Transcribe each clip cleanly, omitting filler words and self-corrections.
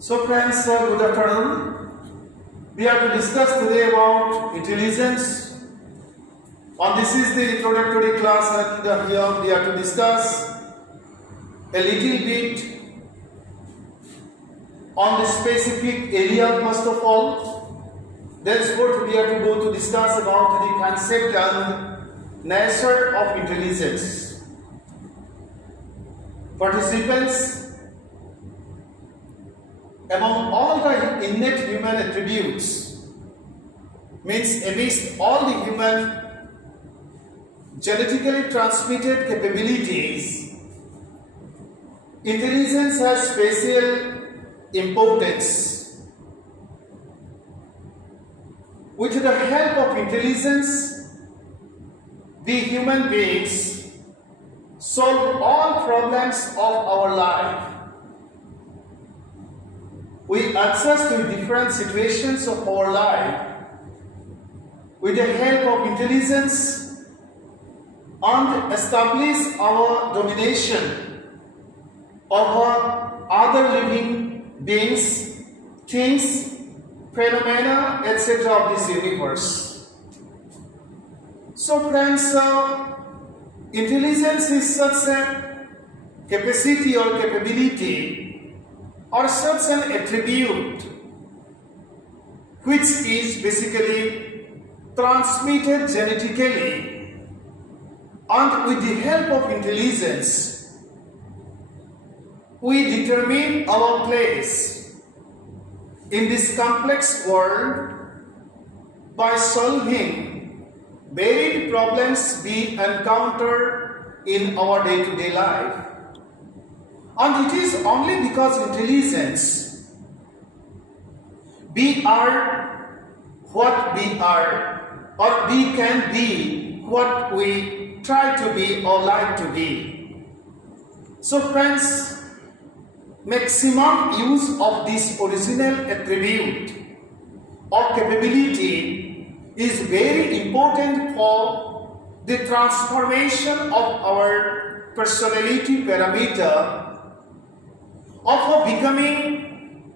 So friends, good afternoon. We are to discuss today about intelligence. And this is the introductory class, and here we are to discuss a little bit on the specific area first of all. That's what we are to go to discuss about the concept and nature of intelligence. Participants, among all the innate human attributes, means amidst all the human genetically transmitted capabilities, intelligence has special importance. With the help of intelligence, we human beings solve all problems of our life. We access to different situations of our life with the help of intelligence and establish our domination over other living beings, things, phenomena, etc. of this universe. So friends, intelligence is such a capacity or capability or such an attribute which is basically transmitted genetically, and with the help of intelligence we determine our place in this complex world by solving varied problems we encounter in our day-to-day life. And it is only because intelligence we are what we are, or we can be what we try to be or like to be. So friends, maximum use of this original attribute or capability is very important for the transformation of our personality parameter, of becoming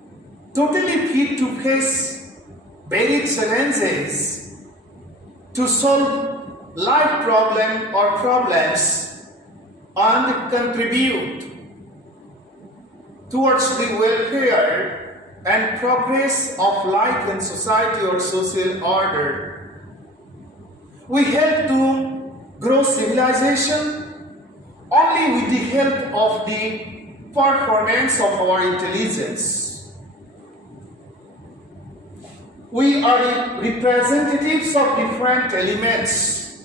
totally fit to face varied challenges, to solve life problem or problems, and contribute towards the welfare and progress of life and society or social order. We help to grow civilization only with the help of the performance of our intelligence. We are the representatives of different elements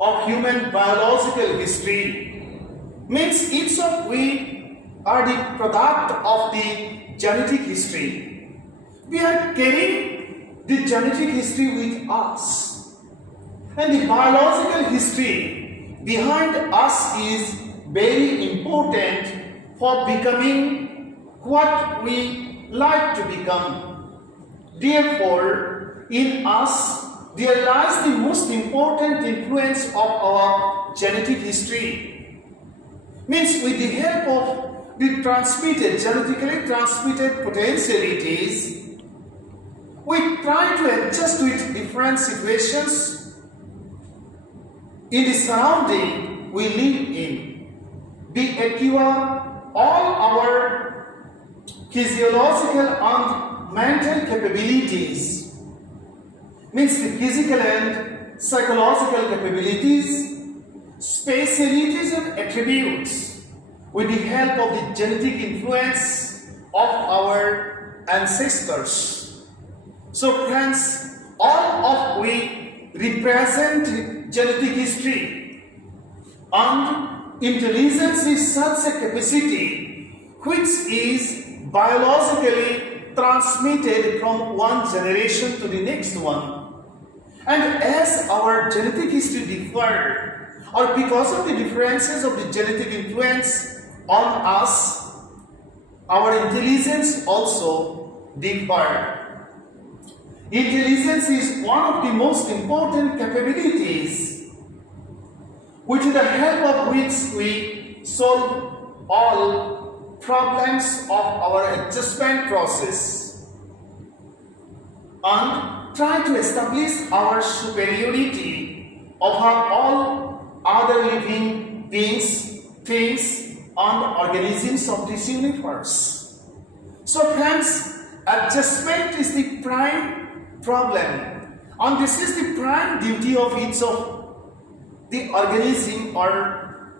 of human biological history. Means each of we are the product of the genetic history. We are carrying the genetic history with us, and the biological history behind us is very important for becoming what we like to become. Therefore, in us there lies the most important influence of our genetic history. Means with the help of the genetically transmitted potentialities, we try to adjust with different situations in the surrounding we live in. We acquire all our physiological and mental capabilities, means the physical and psychological capabilities, specialties and attributes with the help of the genetic influence of our ancestors. So friends, all of we represent genetic history, and intelligence is such a capacity which is biologically transmitted from one generation to the next one. And as our genetic history differ, or because of the differences of the genetic influence on us, our intelligence also differ. Intelligence is one of the most important capabilities with the help of which we solve all problems of our adjustment process and try to establish our superiority over all other living beings, things, and organisms of this universe. So friends, adjustment is the prime problem, and this is the prime duty of each of the organism or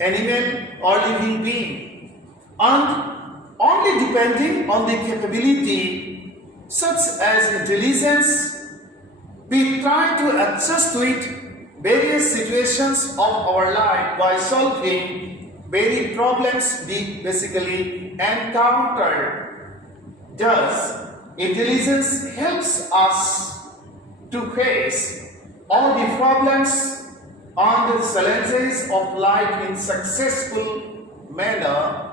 animal or living being, and only depending on the capability such as intelligence, we try to adjust with various situations of our life by solving various problems we basically encounter. Thus, intelligence helps us to face all the problems and the challenges of life in successful manner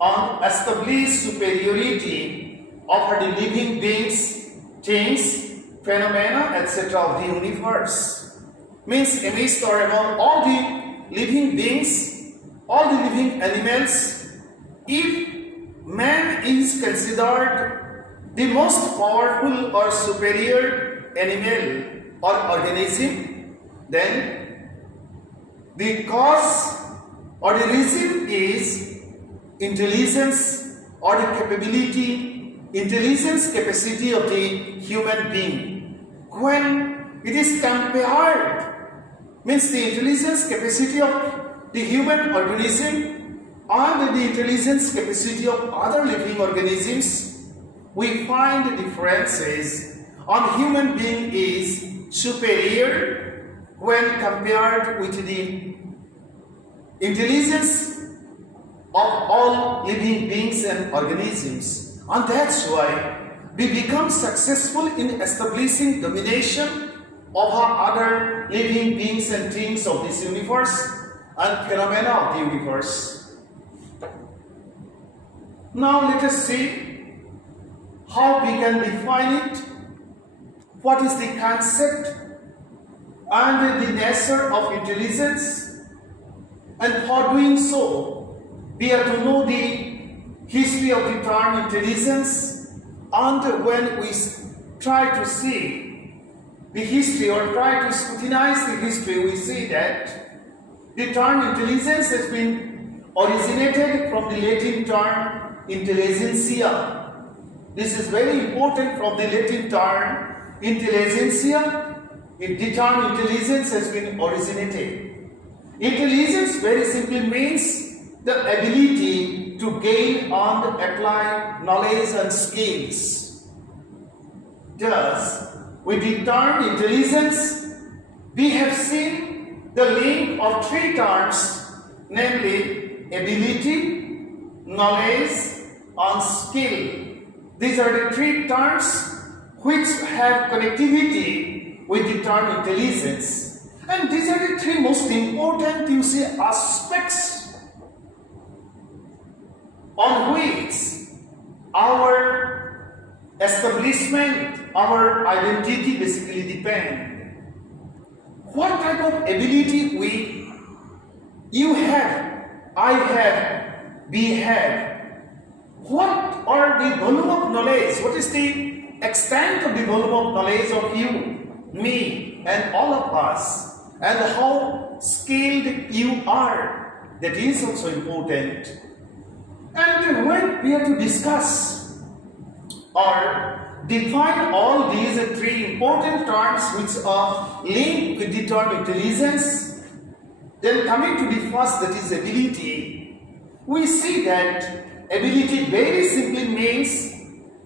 and establish superiority over the living beings, things, phenomena, etc. of the universe. Means amidst or among all the living beings, all the living animals, if man is considered the most powerful or superior animal or organism, then the cause or the reason is intelligence or the intelligence capacity of the human being. When it is compared, means the intelligence capacity of the human organism and the intelligence capacity of other living organisms, we find differences, and human being is superior when compared with the intelligence of all living beings and organisms. And that's why we become successful in establishing domination over other living beings and things of this universe and phenomena of the universe. Now let us see how we can define it, what is the concept and the nature of intelligence, and for doing so, we have to know the history of the term intelligence, and when we try to see the history or try to scrutinize the history, we see that the term intelligence has been originated from the Latin term intelligentia. This is very important, from the Latin term intelligentia. The term intelligence has been originated. Intelligence very simply means the ability to gain and apply knowledge and skills. Thus, with the term intelligence, we have seen the link of three terms, namely ability, knowledge, and skill. These are the three terms which have connectivity with the term intelligence. And these are the three most important, you see, aspects on which our establishment, our identity basically depend. What type of ability you have, I have, we have. What are the volume of knowledge? What is the extent of the volume of knowledge of you, me, and all of us, and how skilled you are? That is also important. And when we have to discuss or define all these three important terms which are linked with the term intelligence, then coming to the first, that is ability, we see that ability very simply means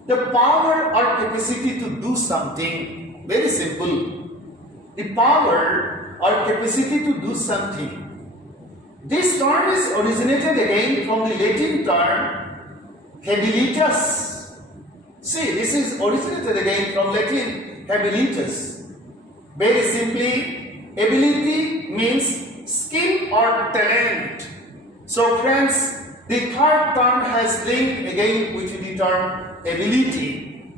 the power or capacity to do something. Very simple. The power or capacity to do something. This term is originated again from the Latin term habilitas. See, this is originated again from Latin habilitas. Very simply, ability means skill or talent. So friends, the third term has linked again with the term ability,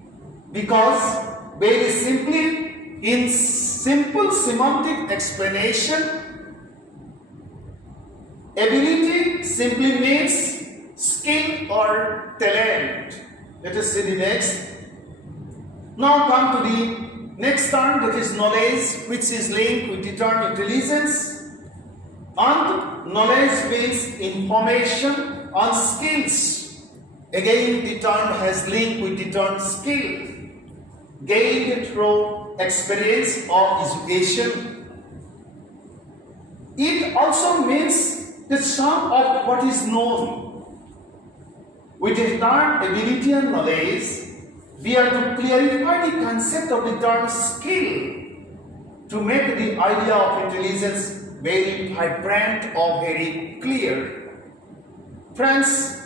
because very simply, in simple semantic explanation, ability simply means skill or talent. Let us see the next. Now come to the next term, that is knowledge, which is linked with the term intelligence. And knowledge means information and skills. Again, the term has link with the term skill, gained through experience or education. It also means the sum of what is known. With the term ability and knowledge, we are to clarify the concept of the term skill to make the idea of intelligence very vibrant or very clear. Friends,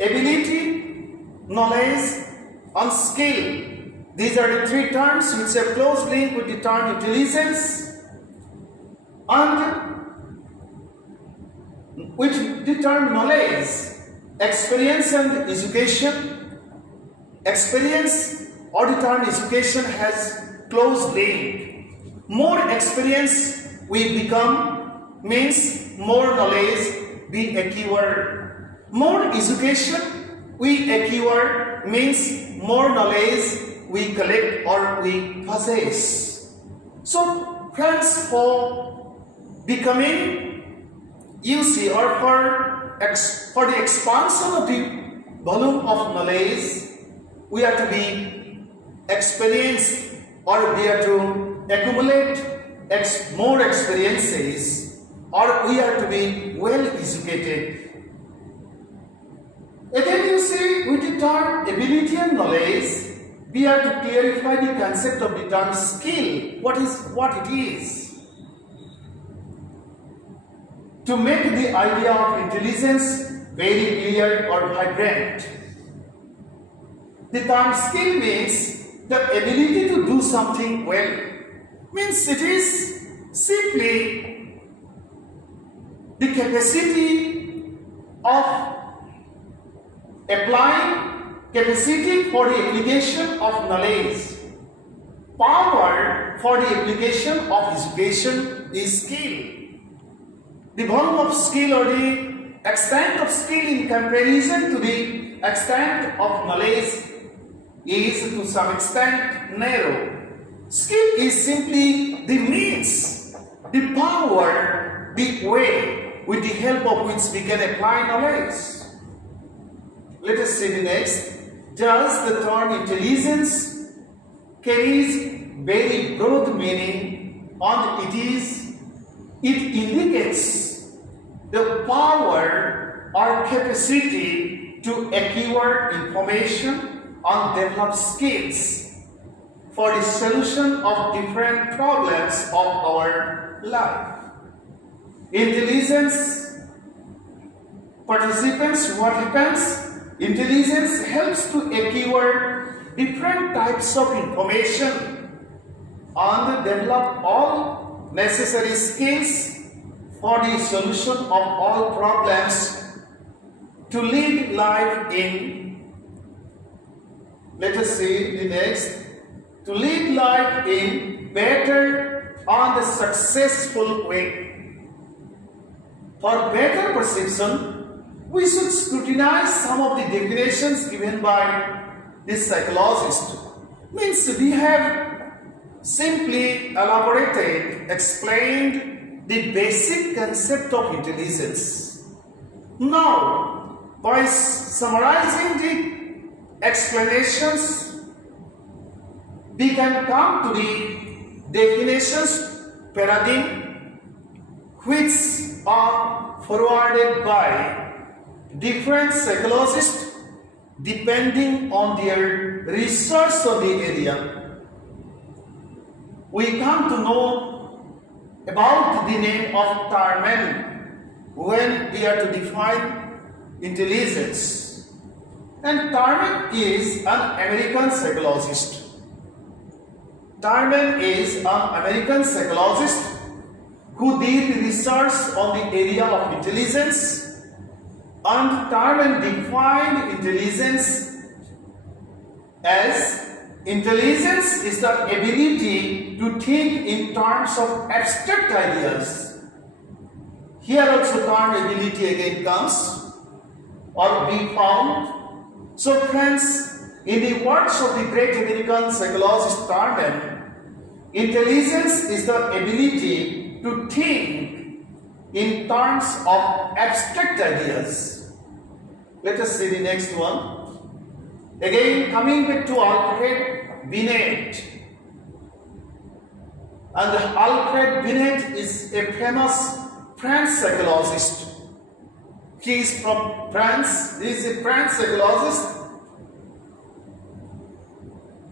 ability, knowledge and skill, these are the three terms which have close link with the term intelligence, and with the term knowledge, experience and education. Experience or the term education has close link. More experience we become means more knowledge we acquire. More education we acquire means more knowledge we collect or we possess. So friends, for becoming, you see, or for the expansion of the volume of knowledge, we are to be experienced, or we are to accumulate more experiences, or we are to be well educated. Again, you see, with the term ability and knowledge, we are to clarify the concept of the term skill, what it is, to make the idea of intelligence very clear or vibrant. The term skill means the ability to do something well. Means it is simply the capacity of applying, capacity for the application of knowledge. Power for the application of education is skill. The volume of skill or the extent of skill in comparison to the extent of knowledge is to some extent narrow. Skill is simply the means, the power, the way with the help of which we can apply knowledge. Let us see the next. Thus, the term intelligence carries very broad meaning, and it indicates the power or capacity to acquire information and develop skills for the solution of different problems of our life. Intelligence, participants, what happens? Intelligence helps to acquire different types of information and develop all necessary skills for the solution of all problems to lead life in, let us see the next, to lead life in better and successful way. For better perception, we should scrutinize some of the definitions given by this psychologist. Means we have simply elaborated, explained the basic concept of intelligence. Now, by summarizing the explanations, we can come to the definitions paradigm which are forwarded by different psychologists depending on their research on the area. We come to know about the name of Terman when we are to define intelligence. And Terman is an American psychologist. Terman is an American psychologist who did research on the area of intelligence, and Terman defined intelligence as intelligence is the ability to think in terms of abstract ideas. Here also term ability again comes. or be found. So friends, in the words of the great American psychologist Terman, intelligence is the ability to think in terms of abstract ideas. Let us see the next one. Again, coming back to Alfred Binet. And Alfred Binet is a famous French psychologist. He is from France. He is a French psychologist.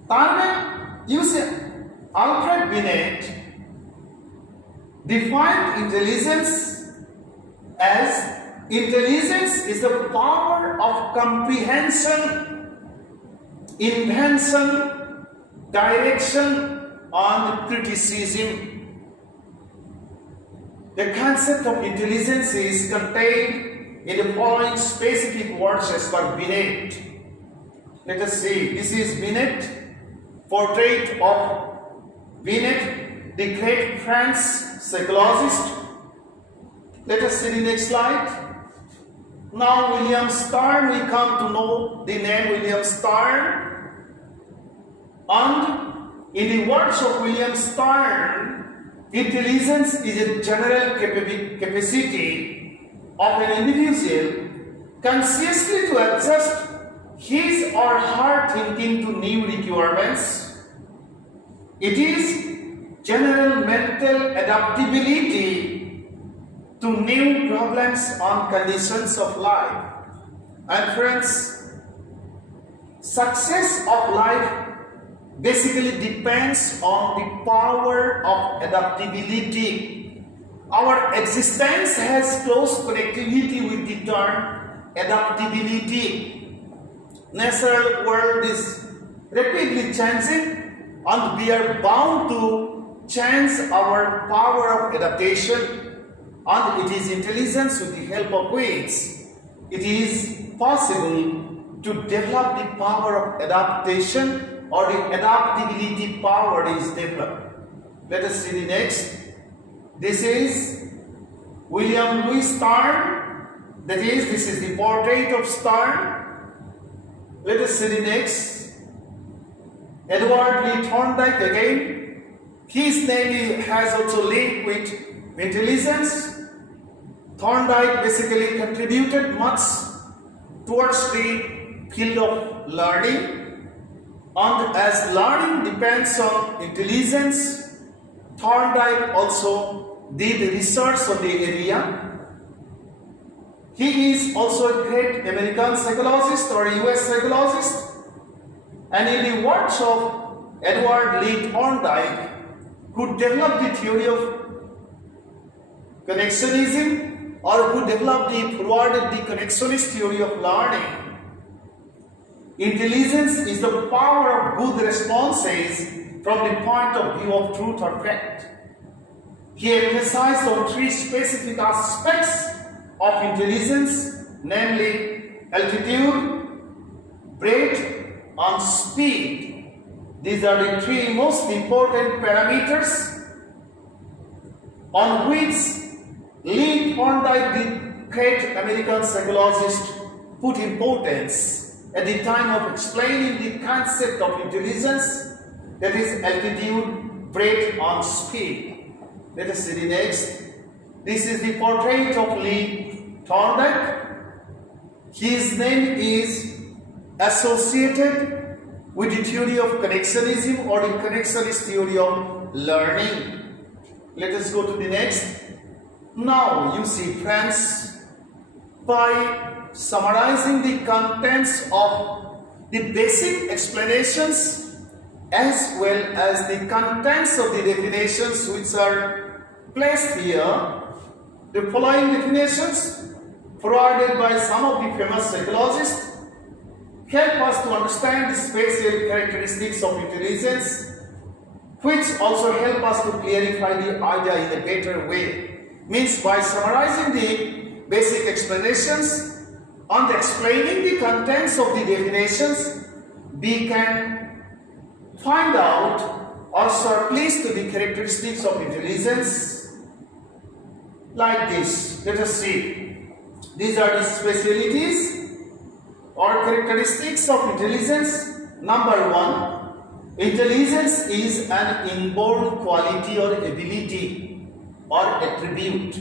Terman, you see, Alfred Binet defined intelligence as intelligence is the power of comprehension, invention, direction, and criticism. The concept of intelligence is contained in the following specific words as per Binet. Let us see. This is Binet. Portrait of Binet, the great French psychologist. Let us see the next slide. Now William Stern, we come to know the name William Stern. And in the words of William Stern, intelligence is a general capacity of an individual consciously to adjust his or her thinking to new requirements. It is general mental adaptability to new problems and conditions of life. And friends, success of life basically depends on the power of adaptability. Our existence has close connectivity with the term adaptability. Natural world is rapidly changing and we are bound to change our power of adaptation, and it is intelligence with the help of which it is possible to develop the power of adaptation, or the adaptability power is developed. Let us see the next. This is William Louis Stern. That is, this is the portrait of Stern. Let us see the next. Edward Lee Thomdike again. His name has also linked with intelligence. Thomdike basically contributed much towards the field of learning. And as learning depends on intelligence, Thomdike also did research on the area. He is also a great American psychologist or US psychologist. And in the words of Edward Lee Thomdike, who developed the theory of connectionism, or who forwarded the connectionist theory of learning, intelligence is the power of good responses from the point of view of truth or fact. He emphasized on three specific aspects of intelligence, namely altitude, breadth, and speed. These are the three most important parameters on which Lee Thomdike, the great American psychologist, put importance at the time of explaining the concept of intelligence, that is altitude, breadth, and speed. Let us see the next. This is the portrait of Lee Thomdike. His name is associated with the theory of connectionism or the connectionist theory of learning. Let us go to the next. Now you see, friends, by summarizing the contents of the basic explanations as well as the contents of the definitions which are placed here, the following definitions forwarded by some of the famous psychologists help us to understand the spatial characteristics of intelligence, which also help us to clarify the idea in a better way. Means by summarizing the basic explanations and explaining the contents of the definitions, we can find out or surplus to the characteristics of intelligence like this. Let us see. These are the specialties. or characteristics of intelligence. Number one, intelligence is an inborn quality or ability or attribute.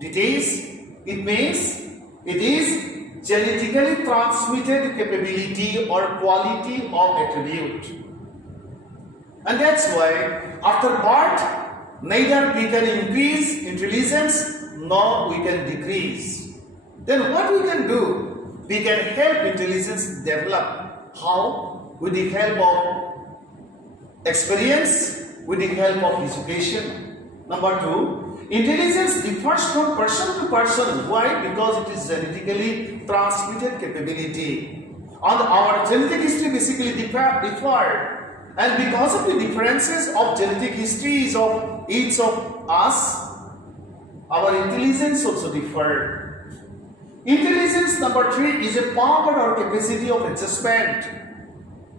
It means it is genetically transmitted capability or quality of attribute. And that's why after birth, neither we can increase intelligence nor we can decrease. Then what we can do? We can help intelligence develop. How? With the help of experience, with the help of education. Number two, intelligence differs from person to person. Why? Because it is genetically transmitted capability. And our genetic history basically differ. And because of the differences of genetic histories of each of us, our intelligence also differ. Intelligence, number three, is a power or capacity of adjustment.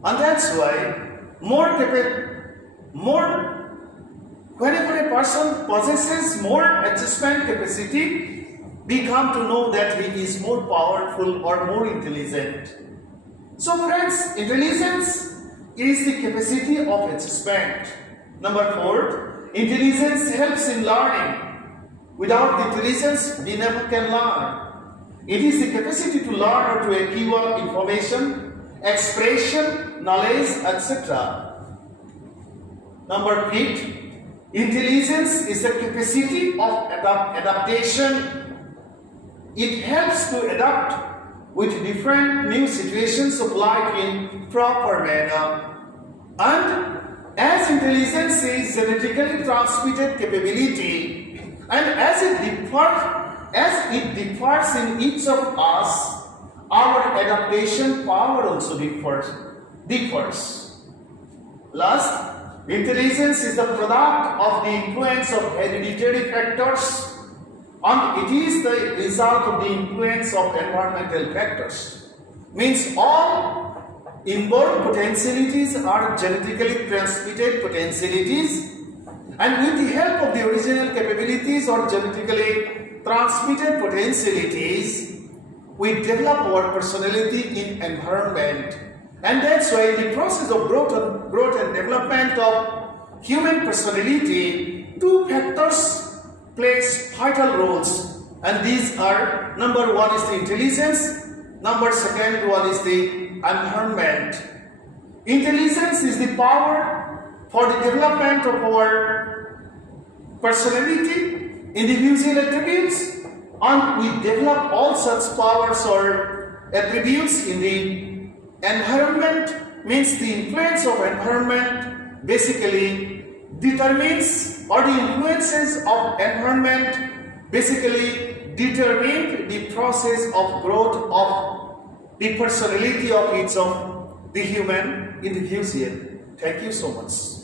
And that's why whenever a person possesses more adjustment capacity, we come to know that he is more powerful or more intelligent. So friends, intelligence is the capacity of adjustment. Number four, intelligence helps in learning. Without intelligence, we never can learn. It is the capacity to learn or to acquire information, expression, knowledge, etc. Number 8, intelligence is a capacity of adaptation. It helps to adapt with different new situations of life in proper manner. And as intelligence is genetically transmitted capability, and as it differs in each of us, our adaptation power also differs. Last, intelligence is the product of the influence of hereditary factors, and it is the result of the influence of environmental factors. Means all inborn potentialities are genetically transmitted potentialities, and with the help of the original capabilities or genetically transmitted potentialities, we develop our personality in environment. And that's why in the process of growth and development of human personality, two factors plays vital roles. And these are, number one is the intelligence, number second one is the environment. Intelligence is the power for the development of our personality, individual attributes, and we develop all such powers or attributes in the environment. Means the influence of environment basically determines, or the influences of environment basically determine the process of growth of the personality of each of the human individual. Thank you so much.